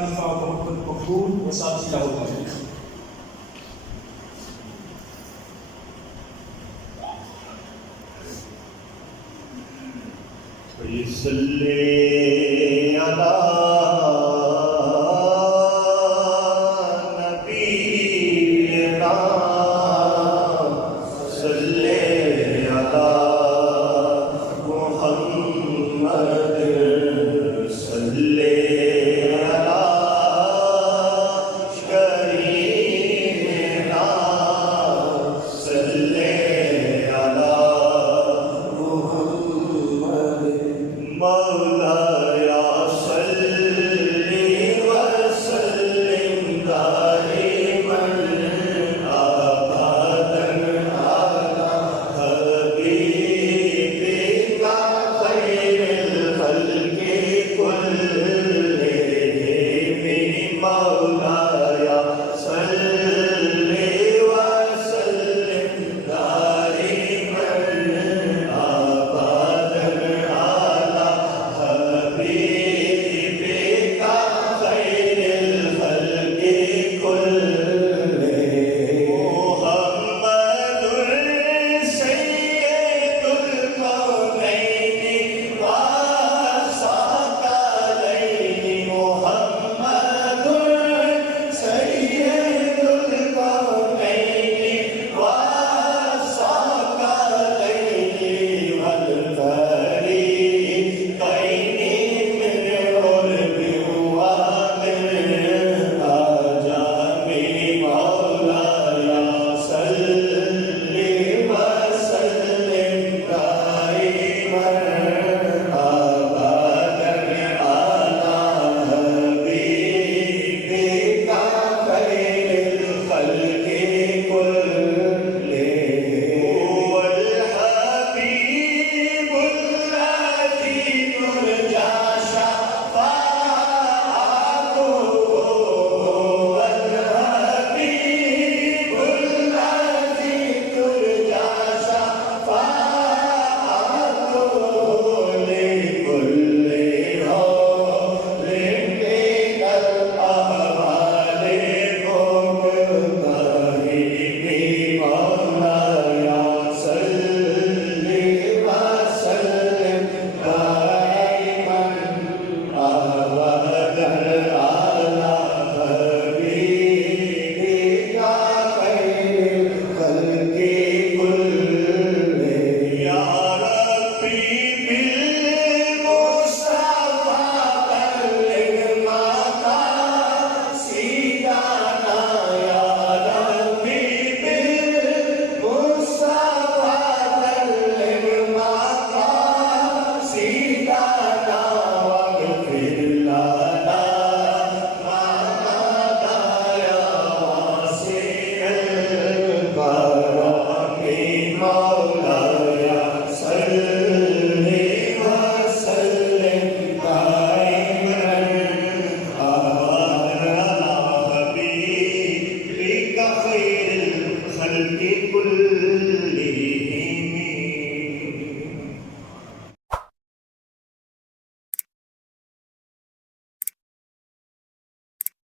ينفع محمد مقبول وسألت له الأجر. صلی علی نبینا صلی علی محمد صلی علی کریمنا صلی علی مولایا صلی وسلم دائما ابدا على حبيبك خير الخلق كلهم مولایا صلی وسلم دائما ابدا على حبيبك خير الخلق كلهم محمد سيد الكونين والثقلين محمد سيد الكونين والثقلين والفريقين من عرب ومن عجم مولاي صل